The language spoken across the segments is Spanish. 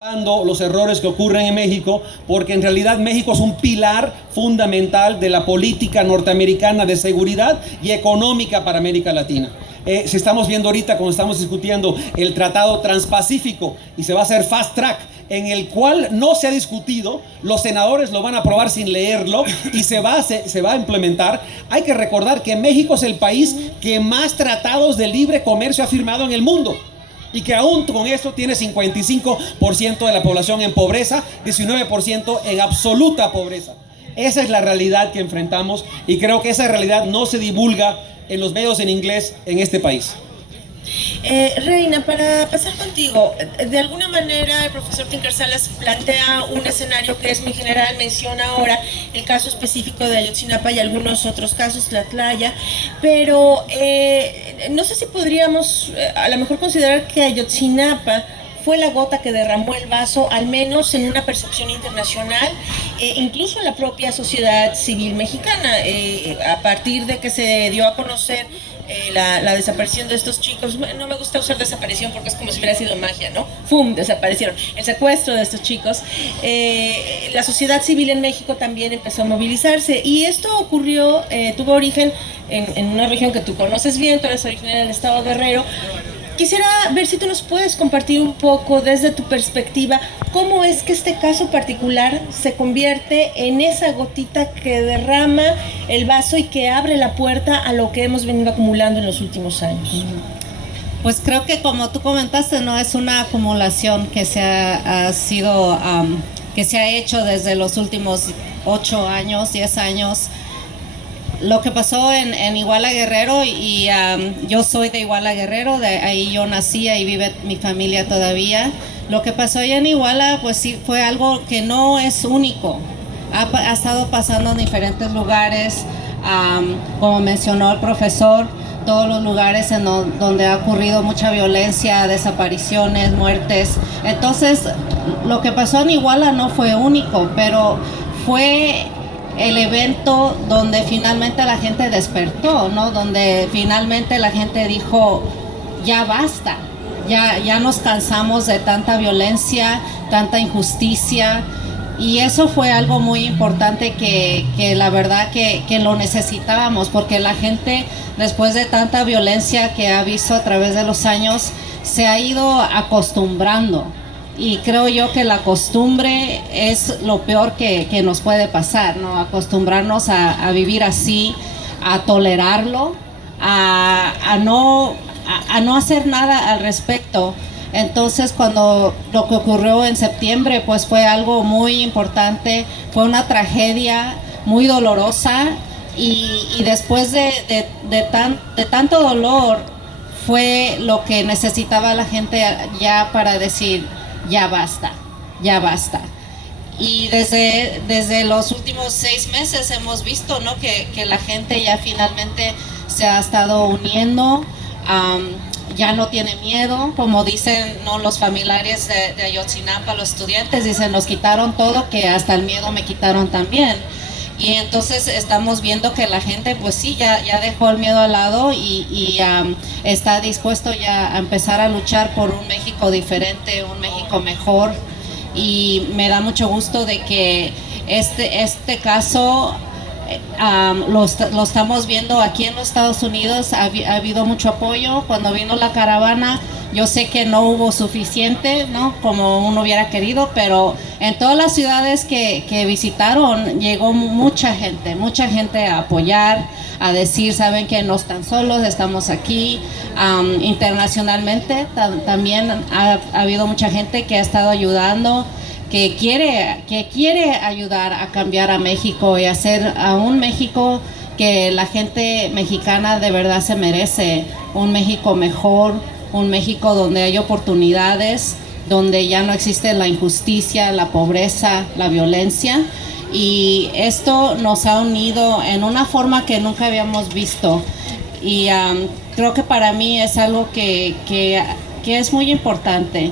Los errores que ocurren en México, porque en realidad México es un pilar fundamental de la política norteamericana de seguridad y económica para América Latina. Si estamos viendo ahorita, cuando estamos discutiendo el Tratado Transpacífico, y se va a hacer fast track, en el cual no se ha discutido, los senadores lo van a aprobar sin leerlo y se va a implementar. Hay que recordar que México es el país que más tratados de libre comercio ha firmado en el mundo, y que aún con esto tiene 55% de la población en pobreza, 19% en absoluta pobreza. Esa es la realidad que enfrentamos, y creo que esa realidad no se divulga en los medios en inglés en este país. Reina, para pasar contigo, de alguna manera el profesor Tinker Salas plantea un escenario que es muy general, menciona ahora el caso específico de Ayotzinapa y algunos otros casos, Tlatlaya, pero no sé si podríamos a lo mejor considerar que Ayotzinapa fue la gota que derramó el vaso, al menos en una percepción internacional, incluso en la propia sociedad civil mexicana, a partir de que se dio a conocer la desaparición de estos chicos. No me gusta usar desaparición porque es como si hubiera sido magia, ¿no? ¡Fum! Desaparecieron. El secuestro de estos chicos. La sociedad civil en México también empezó a movilizarse, y esto ocurrió, tuvo origen en una región que tú conoces bien. Tú eres originaria del estado de Guerrero. Quisiera ver si tú nos puedes compartir un poco desde tu perspectiva cómo es que este caso particular se convierte en esa gotita que derrama el vaso y que abre la puerta a lo que hemos venido acumulando en los últimos años. Pues creo que, como tú comentaste, no es una acumulación que se ha hecho desde los últimos 8 años, 10 años. Lo que pasó en Iguala Guerrero, y yo soy de Iguala Guerrero, de ahí yo nací, ahí vive mi familia todavía. Lo que pasó allá en Iguala, pues sí, fue algo que no es único. Ha estado pasando en diferentes lugares, como mencionó el profesor, todos los lugares donde ha ocurrido mucha violencia, desapariciones, muertes. Entonces, lo que pasó en Iguala no fue único, pero fue el evento donde finalmente la gente despertó, ¿no? Donde finalmente la gente dijo, ya basta, ya nos cansamos de tanta violencia, tanta injusticia, y eso fue algo muy importante que la verdad que lo necesitábamos, porque la gente, después de tanta violencia que ha visto a través de los años, se ha ido acostumbrando. Y creo yo que la costumbre es lo peor que nos puede pasar, ¿no? Acostumbrarnos a vivir así, a tolerarlo, a no hacer nada al respecto. Entonces, cuando lo que ocurrió en septiembre, pues fue algo muy importante, fue una tragedia muy dolorosa, y después de tanto dolor, fue lo que necesitaba la gente ya para decir, ya basta, ya basta. Y desde los últimos 6 meses hemos visto, ¿no? que la gente ya finalmente se ha estado uniendo, ya no tiene miedo, como dicen, ¿no? Los familiares de Ayotzinapa, los estudiantes dicen, nos quitaron todo, que hasta el miedo me quitaron también. Y entonces estamos viendo que la gente, pues sí, ya dejó el miedo al lado, y está dispuesto ya a empezar a luchar por un México diferente, un México mejor. Y me da mucho gusto de que este caso lo estamos viendo aquí en los Estados Unidos. Ha habido mucho apoyo. Cuando vino la caravana, yo sé que no hubo suficiente, ¿no? Como uno hubiera querido, pero en todas las ciudades que visitaron llegó mucha gente a apoyar, a decir, saben que no están solos, estamos aquí. Internacionalmente también ha habido mucha gente que ha estado ayudando, que quiere ayudar a cambiar a México y hacer a un México que la gente mexicana de verdad se merece, un México mejor, un México donde hay oportunidades, donde ya no existe la injusticia, la pobreza, la violencia. Y esto nos ha unido en una forma que nunca habíamos visto, y creo que para mí es algo que es muy importante,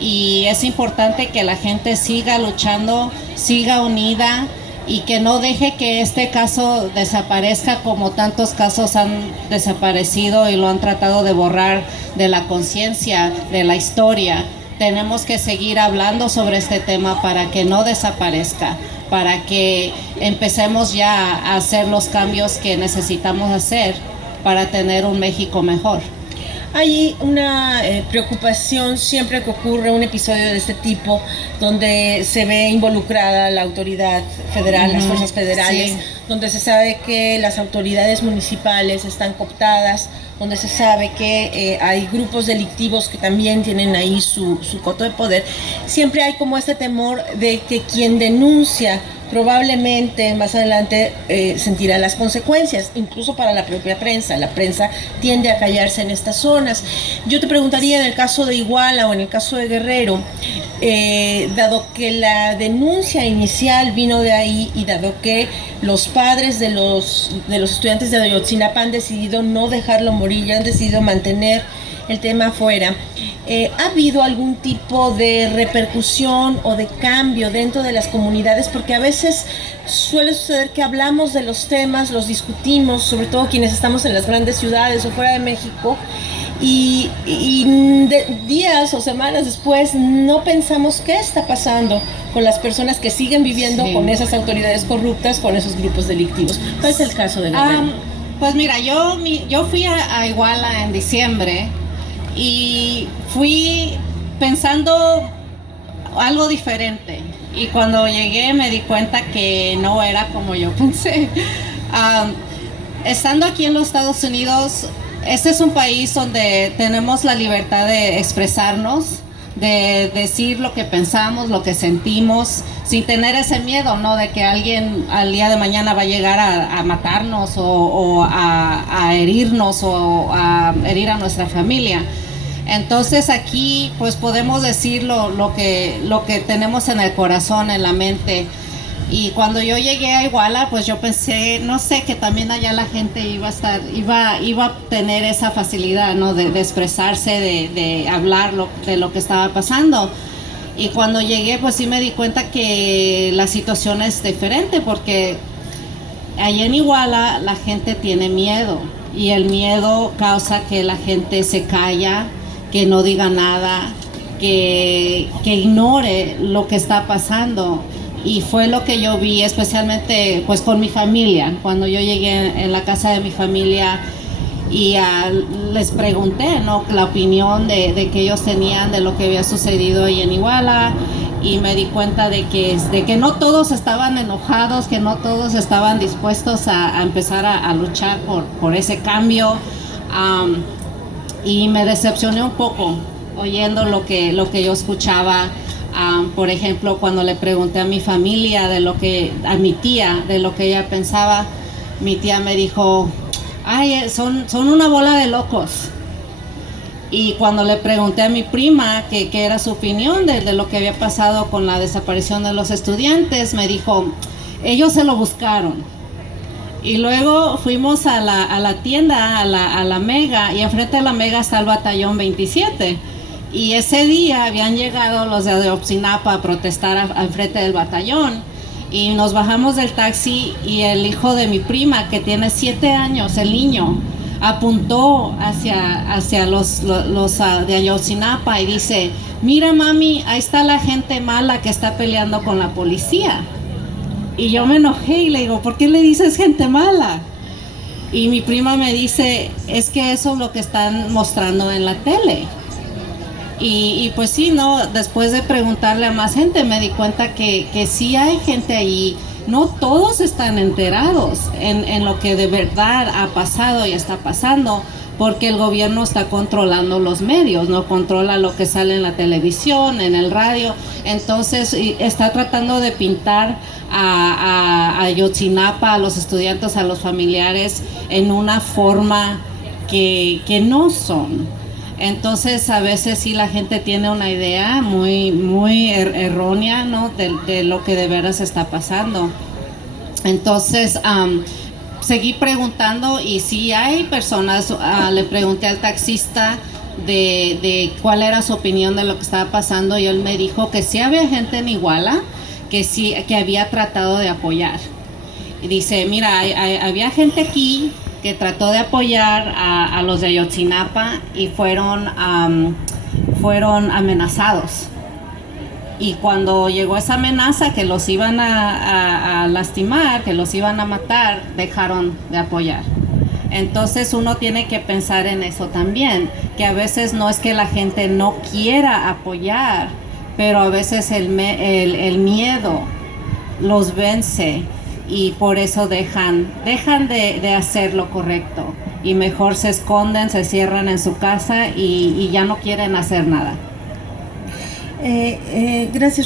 y es importante que la gente siga luchando, siga unida, y que no deje que este caso desaparezca como tantos casos han desaparecido y lo han tratado de borrar de la conciencia, de la historia. tenemos que seguir hablando sobre este tema para que no desaparezca, para que empecemos ya a hacer los cambios que necesitamos hacer para tener un México mejor. Hay una preocupación siempre que ocurre un episodio de este tipo, donde se ve involucrada la autoridad federal, las fuerzas federales, sí, donde se sabe que las autoridades municipales están cooptadas, donde se sabe que hay grupos delictivos que también tienen ahí su coto de poder. Siempre hay como este temor de que quien denuncia probablemente más adelante sentirá las consecuencias, incluso para la propia prensa. La prensa tiende a callarse en estas zonas. Yo te preguntaría, en el caso de Iguala o en el caso de Guerrero, dado que la denuncia inicial vino de ahí y dado que los padres de los estudiantes de Ayotzinapa han decidido no dejarlo morir, ya han decidido mantener el tema afuera, ¿ha habido algún tipo de repercusión o de cambio dentro de las comunidades? Porque a veces suele suceder que hablamos de los temas, los discutimos, sobre todo quienes estamos en las grandes ciudades o fuera de México, y días o semanas después no pensamos qué está pasando con las personas que siguen viviendo con esas autoridades corruptas, con esos grupos delictivos. ¿Cuál es el caso de Guerrero? Pues mira, yo fui a Iguala en diciembre y fui pensando algo diferente, y cuando llegué me di cuenta que no era como yo pensé. Estando aquí en los Estados Unidos, este es un país donde tenemos la libertad de expresarnos, de decir lo que pensamos, lo que sentimos, sin tener ese miedo, ¿no? De que alguien al día de mañana va a llegar a matarnos o a herirnos o a herir a nuestra familia. Entonces aquí pues podemos decir lo que tenemos en el corazón, en la mente. Y cuando yo llegué a Iguala, pues yo pensé, no sé, que también allá la gente iba a tener esa facilidad, ¿no? De expresarse, de hablar de lo que estaba pasando. Y cuando llegué, pues sí me di cuenta que la situación es diferente, porque allá en Iguala la gente tiene miedo, y el miedo causa que la gente se calla, que no diga nada, que ignore lo que está pasando. Y fue lo que yo vi, especialmente pues con mi familia. Cuando yo llegué en la casa de mi familia y les pregunté, ¿no?, la opinión de que ellos tenían de lo que había sucedido ahí en Iguala, y me di cuenta de que no todos estaban enojados, que no todos estaban dispuestos a empezar a luchar por ese cambio. Y me decepcioné un poco oyendo lo que yo escuchaba. Por ejemplo, cuando le pregunté a mi familia a mi tía, de lo que ella pensaba, mi tía me dijo, ay, son una bola de locos. Y cuando le pregunté a mi prima qué era su opinión de lo que había pasado con la desaparición de los estudiantes, me dijo, ellos se lo buscaron. Y luego fuimos a la tienda, a la Mega, y enfrente de la Mega está el batallón 27. Y ese día habían llegado los de Ayotzinapa a protestar enfrente del batallón. Y nos bajamos del taxi y el hijo de mi prima, que tiene 7 años, el niño, apuntó hacia los de Ayotzinapa y dice, mira mami, ahí está la gente mala que está peleando con la policía. Y yo me enojé y le digo, ¿por qué le dices gente mala? Y mi prima me dice, es que eso es lo que están mostrando en la tele. Y pues sí, no, después de preguntarle a más gente me di cuenta que sí hay gente ahí. No todos están enterados en lo que de verdad ha pasado y está pasando, porque el gobierno está controlando los medios, no controla lo que sale en la televisión, en el radio. Entonces está tratando de pintar a Ayotzinapa, a los estudiantes, a los familiares, en una forma que no son. Entonces a veces sí la gente tiene una idea muy errónea, ¿no?, de lo que de veras está pasando. Entonces seguí preguntando, y sí hay personas. Le pregunté al taxista de cuál era su opinión de lo que estaba pasando, y él me dijo que sí había gente en Iguala que había tratado de apoyar. Y dice, mira, había gente aquí que trató de apoyar a los de Ayotzinapa, y fueron fueron amenazados. Y cuando llegó esa amenaza que los iban a lastimar, que los iban a matar, dejaron de apoyar. Entonces uno tiene que pensar en eso también, que a veces no es que la gente no quiera apoyar, pero a veces el miedo los vence y por eso dejan de hacer lo correcto y mejor se esconden, se cierran en su casa y ya no quieren hacer nada. Gracias.